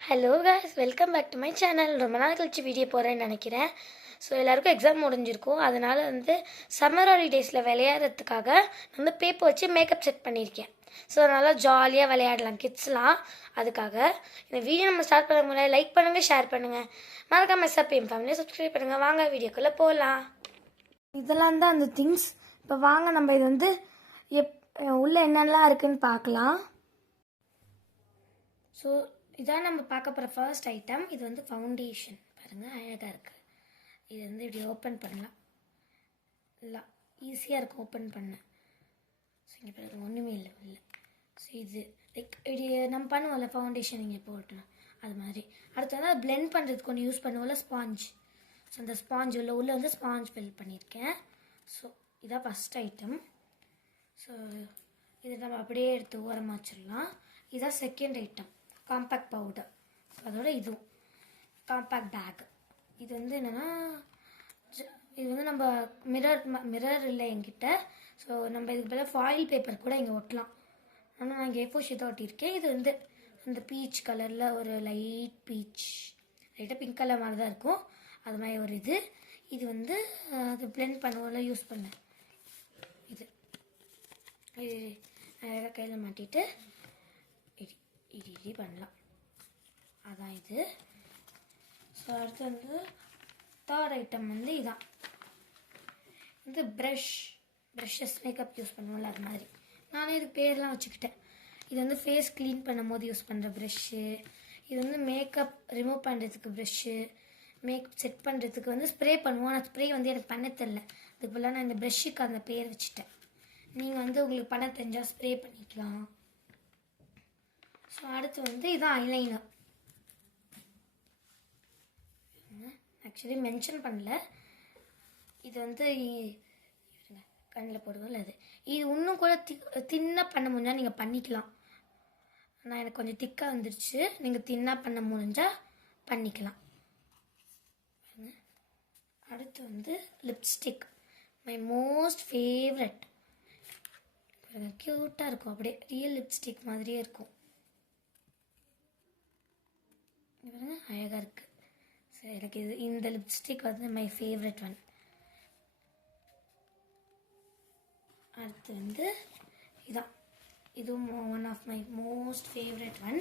Hello guys, welcome back to my channel. ரொம்ப நாள் கழிச்சு வீடியோ போகிறேன்னு நினைக்கிறேன். ஸோ எல்லாருக்கும் எக்ஸாம் முடிஞ்சிருக்கும். அதனால் சம்மர் ஹாலிடேஸில் விளையாடுறதுக்காக நான் பேப்பர் வச்சு மேக்கப் செட் பண்ணியிருக்கேன். ஸோ நல்லா ஜாலியாக விளையாடலாம் கிட்ஸ்லாம். அதுக்காக இந்த வீடியோ நம்ம ஸ்டார்ட் பண்ண முன்னாடி லைக் பண்ணுங்கள், ஷேர் பண்ணுங்கள், மறக்காமல் SRPM ஃபேமிலியை சப்ஸ்கிரைப் பண்ணுங்கள். வாங்க வீடியோக்குள்ளே போகலாம். இதெல்லாம் தான் அந்த திங்ஸ். இப்போ வாங்க நம்ம இது உள்ளே என்னெல்லாம் இருக்குதுன்னு பார்க்கலாம். ஸோ இதான் நம்ம பார்க்க போகிற ஃபர்ஸ்ட் ஐட்டம். இது ஃபவுண்டேஷன். பாருங்கள், அழகாக இருக்குது. இது இப்படி ஓப்பன் பண்ணலாம். இல்லை, ஈஸியாக இருக்கும் ஓப்பன் பண்ண. ஸோ இங்கே பாருங்கள், ஒன்றுமே இல்லை. ஸோ இது லைக் இப்படி நம்ம பண்ணுவோம்ல ஃபவுண்டேஷன் இங்கே போட்டோம் அது மாதிரி. அடுத்து அது பிளெண்ட் பண்ணுறதுக்கு ஒன்று யூஸ் பண்ணுவோம்ல, ஸ்பாஞ்ச். ஸோ அந்த ஸ்பாஞ்ச் உள்ளே ஸ்பாஞ்ச் ஃபில் பண்ணியிருக்கேன். ஸோ இதான் ஃபஸ்ட் ஐட்டம். ஸோ இது நம்ம அப்படியே எடுத்து ஓரமாக வச்சிடலாம். இதுதான் second item, compact powder. So அதோட இதுவும் காம்பேக்ட் பேக். இது என்னென்னா, இது நம்ம மிரர் இல்லை என்கிட்ட. ஸோ நம்ம இதுக்கு பதிலாக ஃபாயில் பேப்பர் கூட இங்கே ஒட்டலாம். ஆனால் நான் இங்கே A4 ஷீட் ஒட்டியிருக்கேன். இது அந்த பீச் கலரில் ஒரு லைட் பீச், லைட்டாக பிங்க் கலர் மாதிரி தான் இருக்கும். அது மாதிரி ஒரு இது அது பிளெண்ட் பண்ணுவோம்ல, யூஸ் பண்ணேன். இது அழகாக கையில் மாட்டிட்டு இடி பண்ணலாம். அதான் இது. ஸோ அடுத்து தேர்ட் ஐட்டம் இதான். ப்ரஷஸ் மேக்கப் யூஸ் பண்ணுவோம்ல அது மாதிரி. நானே இதுக்கு பேர்லாம் வச்சுக்கிட்டேன். இது ஃபேஸ் க்ளீன் பண்ணும் போது யூஸ் பண்ணுற ப்ரெஷ்ஷு. இது மேக்கப் ரிமூவ் பண்ணுறதுக்கு ப்ரெஷ்ஷு. மேக்கப் செட் பண்ணுறதுக்கு ஸ்ப்ரே பண்ணுவோம். ஆனால் ஸ்ப்ரே எனக்கு பண்ண தெரில. அதுக்கு பதிலாக நான் இந்த ப்ரெஷ்ஷுக்கு அந்த பேர் வச்சுட்டேன். நீங்கள் உங்களுக்கு பண்ண தெரிஞ்சால் ஸ்ப்ரே பண்ணிக்கலாம். ஸோ அடுத்து இதான் ஐலைனர். ஆக்சுவலி மென்ஷன் பண்ணல. இது கண்ணில் போடுவோம்ல அது. இது இன்னும் கூட தின்னாக பண்ண முடிஞ்சால் நீங்கள் பண்ணிக்கலாம். ஆனால் எனக்கு கொஞ்சம் திக்காக வந்துருச்சு. நீங்கள் தின்னாக பண்ண முடிஞ்சால் பண்ணிக்கலாம். அடுத்து லிப்ஸ்டிக், மை மோஸ்ட் ஃபேவரட். க்யூட்டாக இருக்கும், அப்படியே ரியல் லிப்ஸ்டிக் மாதிரியே இருக்கும். அழகாக இருக்குது. ஸோ எனக்கு இந்த லிப்ஸ்டிக் மை ஃபேவரட் ஒன். அடுத்து இதான். இதுவும் one of my most favourite one.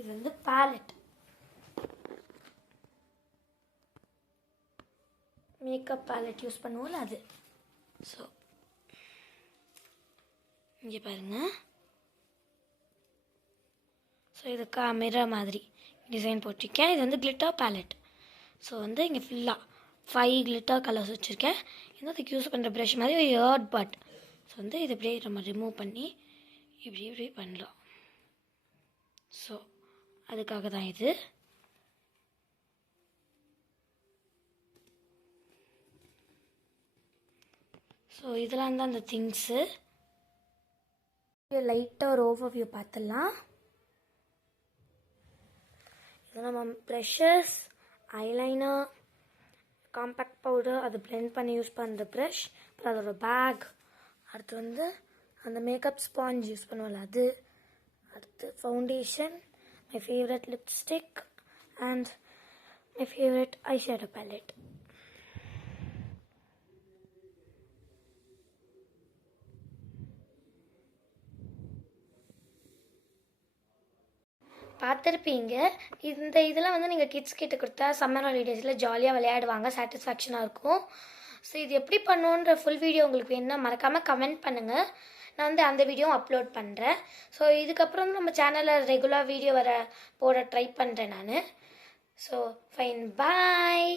இது பேலட், மேக்கப் பேலட் யூஸ் பண்ணுவோம்ல அது. ஸோ இங்கே பாருங்கள். ஸோ இதுக்கு மிரர் மாதிரி டிசைன் போட்டிருக்கேன். இது கிளிட்டர் பேலட். ஸோ இங்கே ஃபுல்லாக 5 கிளிட்டர் கலர்ஸ் வச்சுருக்கேன். இதுக்கு யூஸ் பண்ணுற ப்ரஷ் மாதிரி ஒரு இயர்ட் பட். ஸோ இது இப்படியே நம்ம ரிமூவ் பண்ணி இப்படி பண்ணலாம். ஸோ அதுக்காக தான் இது. ஸோ இதெல்லாம் தான் அந்த திங்ஸு. லைட்டாக ஒரு ஓவர்வியூ பார்த்துடலாம். இது நம்ம ப்ரெஷஸ், ஐலைனர், காம்பேக்ட் பவுடர், அது பிளெண்ட் பண்ணி யூஸ் பண்ணுற ப்ரஷ், அப்புறம் அதோட பேக். அடுத்து அந்த மேக்கப் ஸ்பாஞ்ச் யூஸ் பண்ணுவோம்ல அது. அடுத்து foundation, my favourite lipstick and my favourite eyeshadow ballot. பார்த்துருப்பீங்க. இதெல்லாம் நீங்கள் கிட்ஸ் கிட்ட கொடுத்தா சம்மர் ஹாலிடேஸில் ஜாலியாக விளையாடுவாங்க, சாட்டிஸ்ஃபேக்ஷனாக இருக்கும். ஸோ இது எப்படி பண்ணுன்ற ஃபுல் வீடியோ உங்களுக்கு வேணும்னா மறக்காமல் கமெண்ட் பண்ணுங்கள். நான் அந்த வீடியோவும் அப்லோட் பண்ணுறேன். ஸோ இதுக்கப்புறம் நம்ம சேனலில் ரெகுலர் வீடியோ போட ட்ரை பண்ணுறேன் நான். ஸோ ஃபைன், பாய்.